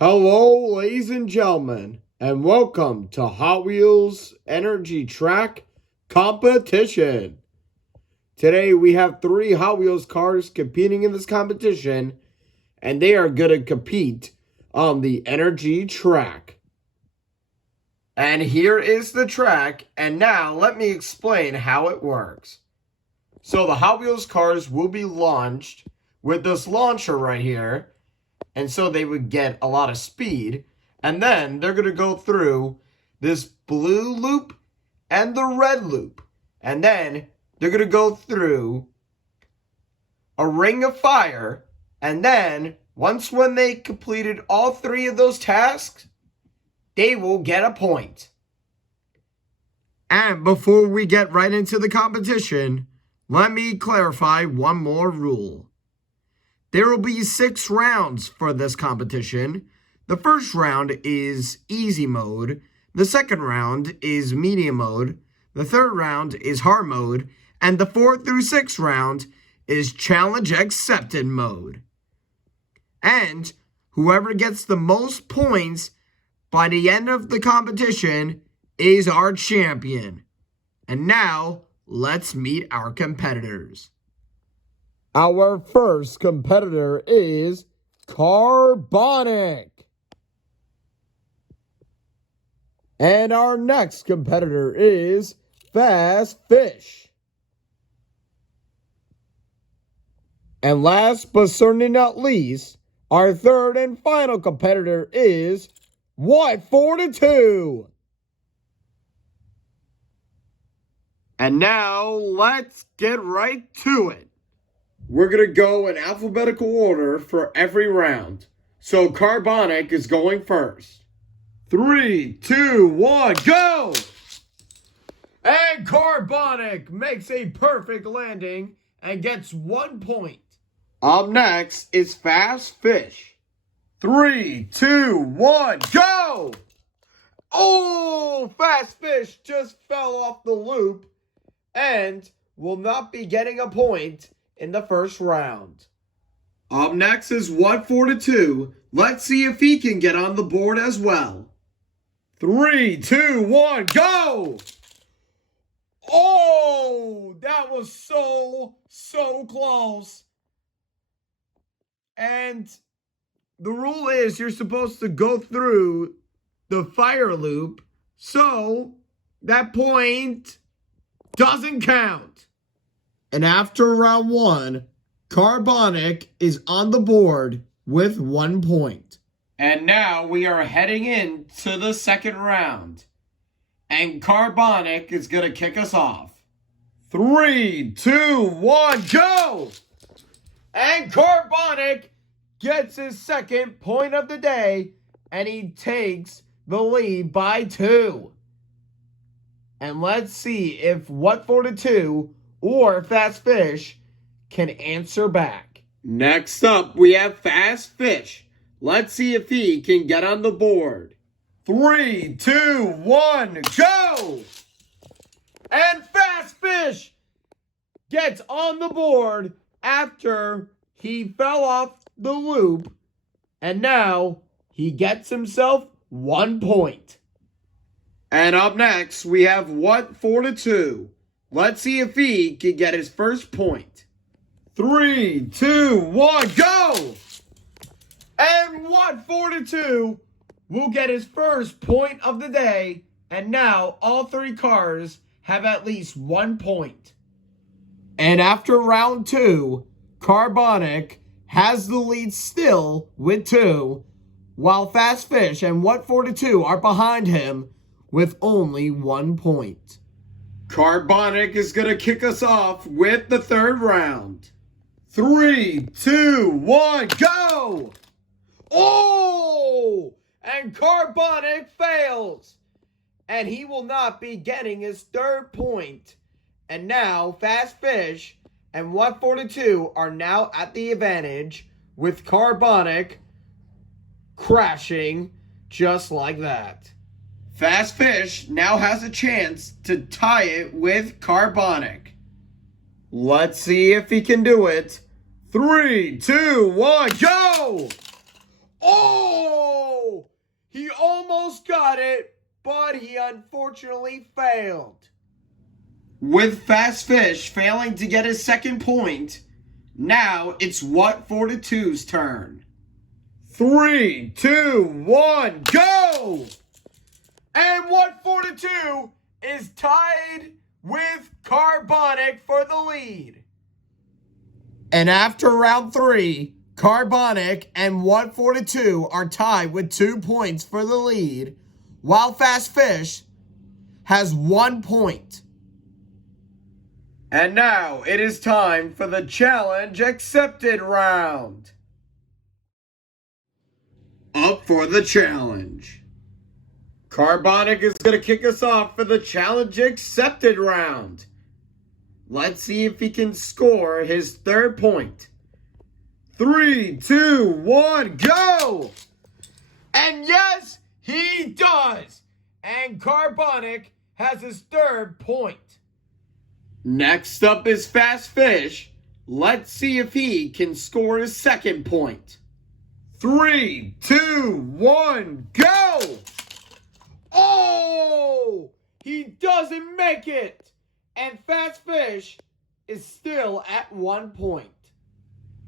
Hello, ladies and gentlemen, and welcome to Hot Wheels Energy Track Competition. Today we have 3 Hot Wheels cars competing in this competition, and they are going to compete on the energy track. And here is the track, and now let me explain how it works. So the Hot Wheels cars will be launched with this launcher right here. And so they would get a lot of speed. And then they're going to go through this blue loop and the red loop. And then they're going to go through a ring of fire. And then when they completed all 3 of those tasks, they will get a point. And before we get right into the competition, let me clarify one more rule. There will be 6 rounds for this competition. The first round is easy mode. The second round is medium mode. The third round is hard mode. And the 4th through 6th round is challenge accepted mode. And whoever gets the most points by the end of the competition is our champion. And now, let's meet our competitors. Our first competitor is Carbonic. And our next competitor is Fast Fish. And last but certainly not least, our third and final competitor is What42. And now let's get right to it. We're going to go in alphabetical order for every round. So Carbonic is going first. 3, 2, 1, go! And Carbonic makes a perfect landing and gets 1 point. Up next is Fast Fish. 3, 2, 1, go! Oh, Fast Fish just fell off the loop and will not be getting a point in the first round. Up next is What42. Let's see if he can get on the board as well. 3, 2, 1, go! Oh, that was so close. And the rule is you're supposed to go through the fire loop, so that point doesn't count. And after round 1, Carbonic is on the board with 1 point. And now we are heading into the second round. And Carbonic is going to kick us off. 3, 2, 1, go! And Carbonic gets his second point of the day, and he takes the lead by 2. And let's see if What42 or Fast Fish can answer back. Next up, we have Fast Fish. Let's see if he can get on the board. 3, 2, 1, go! And Fast Fish gets on the board after he fell off the loop. And now he gets himself 1 point. And up next, we have What42. Let's see if he can get his first point. 3, 2, 1, go! And What42 will get his first point of the day. And now all 3 cars have at least 1 point. And after round 2, Carbonic has the lead still with 2, while Fast Fish and What42 are behind him with only 1 point. Carbonic is going to kick us off with the third round. 3, 2, 1, go! Oh! And Carbonic fails. And he will not be getting his third point. And now Fast Fish and What42 are now at the advantage with Carbonic crashing just like that. Fast Fish now has a chance to tie it with Carbonic. Let's see if he can do it. 3, 2, 1, go! Oh! got it, but he unfortunately failed. With Fast Fish failing to get his second point, now it's What42's turn. 3, 2, 1, go! And What42 is tied with Carbonic for the lead. And after round 3, Carbonic and What42 are tied with 2 points for the lead, while Fast Fish has 1 point. And now it is time for the challenge accepted round. Up for the challenge. Carbonic is going to kick us off for the challenge accepted round. Let's see if he can score his third point. 3, 2, 1, go! And yes, he does! And Carbonic has his third point. Next up is Fast Fish. Let's see if he can score his second point. 3, 2, 1, go! Oh! He doesn't make it! And Fast Fish is still at 1 point.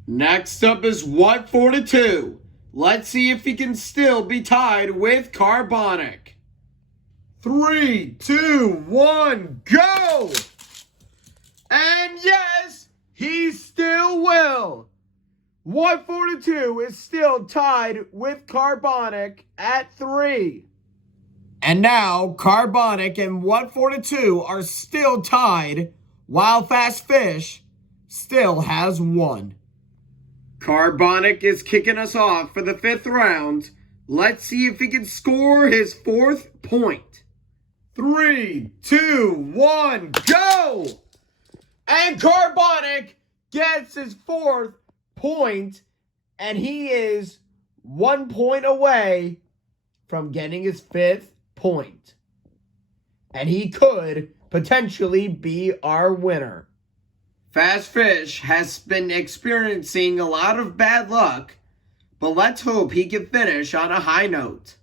Next up is What42. Let's see if he can still be tied with Carbonic. 3, 2, 1, go! And yes, he still will. What42 is still tied with Carbonic at 3. And now Carbonic and What42 are still tied, while Fast Fish still has 1. Carbonic is kicking us off for the 5th round. Let's see if he can score his 4th point. 3, 2, 1, go! And Carbonic gets his 4th point, and he is 1 point away from getting his 5th point. And he could potentially be our winner. Fast Fish has been experiencing a lot of bad luck, but let's hope he can finish on a high note.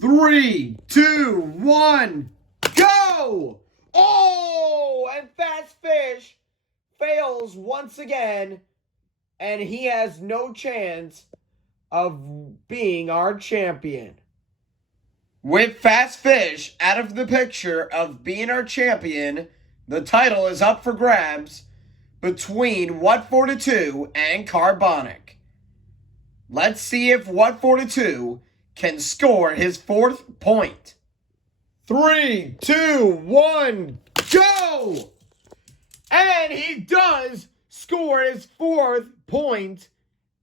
3, 2, 1, go! Oh! And Fast Fish fails once again, and he has no chance of being our champion. With Fast Fish out of the picture of being our champion, the title is up for grabs between What42 and Carbonic. Let's see if What42 can score his 4th point. 3, 2, 1, go! And he does score his 4th point,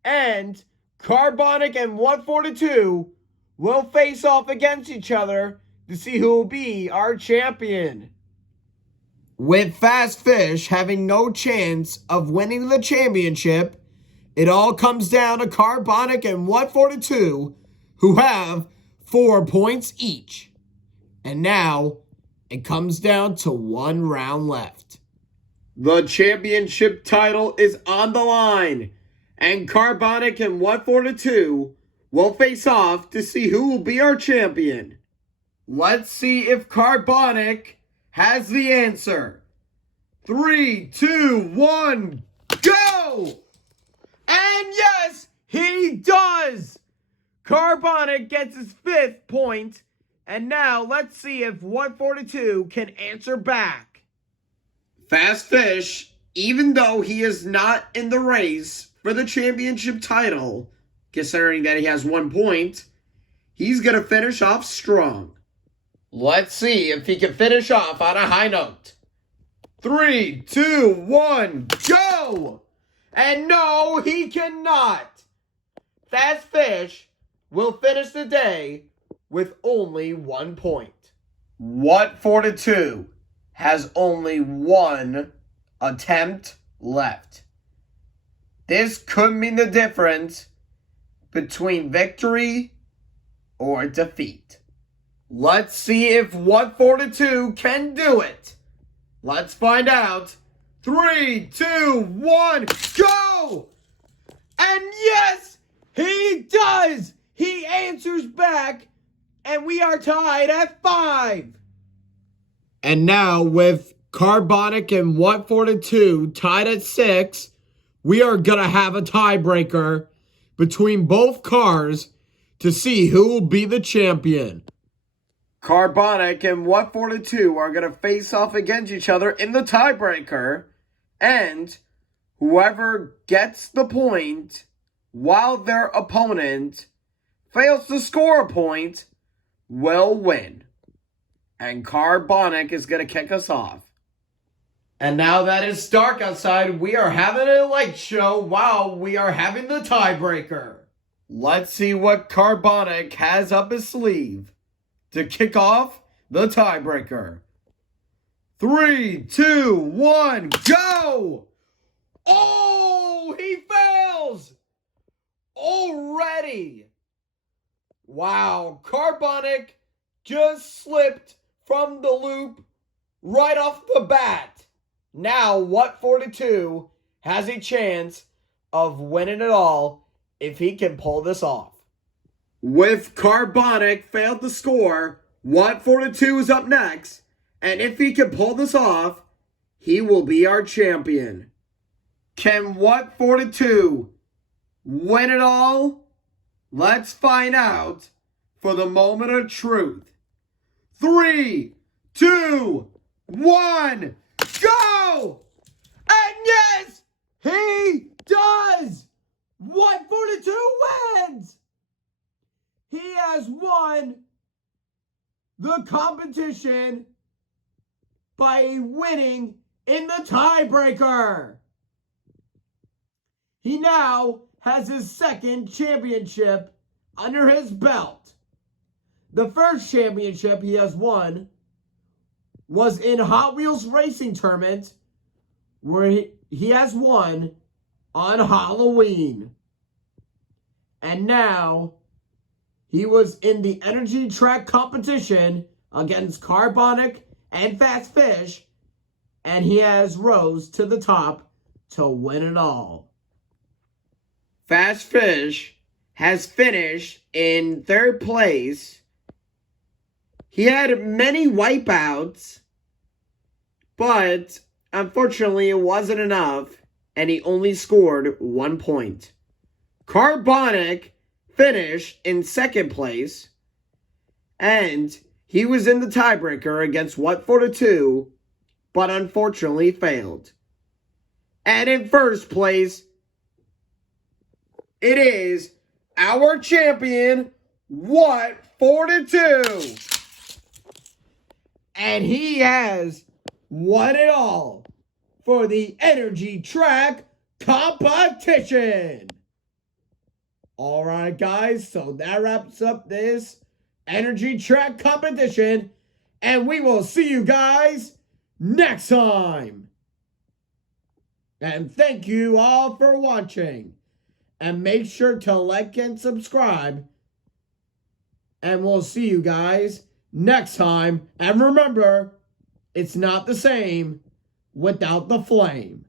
and Carbonic and What42 will face off against each other to see who will be our champion. With Fast Fish having no chance of winning the championship, it all comes down to Carbonic and What42, who have 4 points each. And now, it comes down to 1 round left. The championship title is on the line, and Carbonic and What42 will face off to see who will be our champion. Let's see if Carbonic has the answer. 3, 2, 1, go! And yes, he does! Carbonic gets his 5th point, and now let's see if What42 can answer back. Fast Fish, even though he is not in the race for the championship title, considering that he has 1 point, he's going to finish off strong. Let's see if he can finish off on a high note. 3, 2, 1, go! And no, he cannot. Fast Fish will finish the day with only 1 point. What42 has only 1 attempt left. This could mean the difference between victory or defeat. Let's see if What42 can do it. Let's find out. 3, 2, 1, go! And yes, he does! He answers back, and And we are tied at 5. And now with Carbonic and 142 tied at 6, we are going to have a tiebreaker between both cars to see who will be the champion. Carbonic and 142 are going to face off against each other in the tiebreaker, and whoever gets the point while their opponent fails to score a point will win. And Carbonic is going to kick us off. And now that it's dark outside, we are having a light show while we are having the tiebreaker. Let's see what Carbonic has up his sleeve to kick off the tiebreaker. 3, 2, 1, go! Oh, he fails! Already! Wow, Carbonic just slipped from the loop right off the bat. Now, What42 has a chance of winning it all if he can pull this off. With Carbonic failed to score, What42 is up next, and if he can pull this off, he will be our champion. Can What42 win it all? Let's find out for the moment of truth. 3, 2, 1, go! And yes, he does! What42 wins! He has won the competition by winning in the tiebreaker. He now has his second championship under his belt. The first championship he has won was in Hot Wheels Racing Tournament, where he has won on Halloween. And now he was in the Energy Track competition against Carbonic and Fast Fish, and he has rose to the top to win it all. Fast Fish has finished in 3rd place. He had many wipeouts, but unfortunately it wasn't enough, and he only scored 1 point. Carbonic finished in 2nd place, and he was in the tiebreaker against What42, but unfortunately failed. And in 1st place, it is our champion, What42. And he has won it all for the Energy Track competition. All right, guys, so that wraps up this Energy Track competition, and we will see you guys next time. And thank you all for watching, and make sure to like and subscribe, and we'll see you guys next time. And remember, it's not the same without the flame.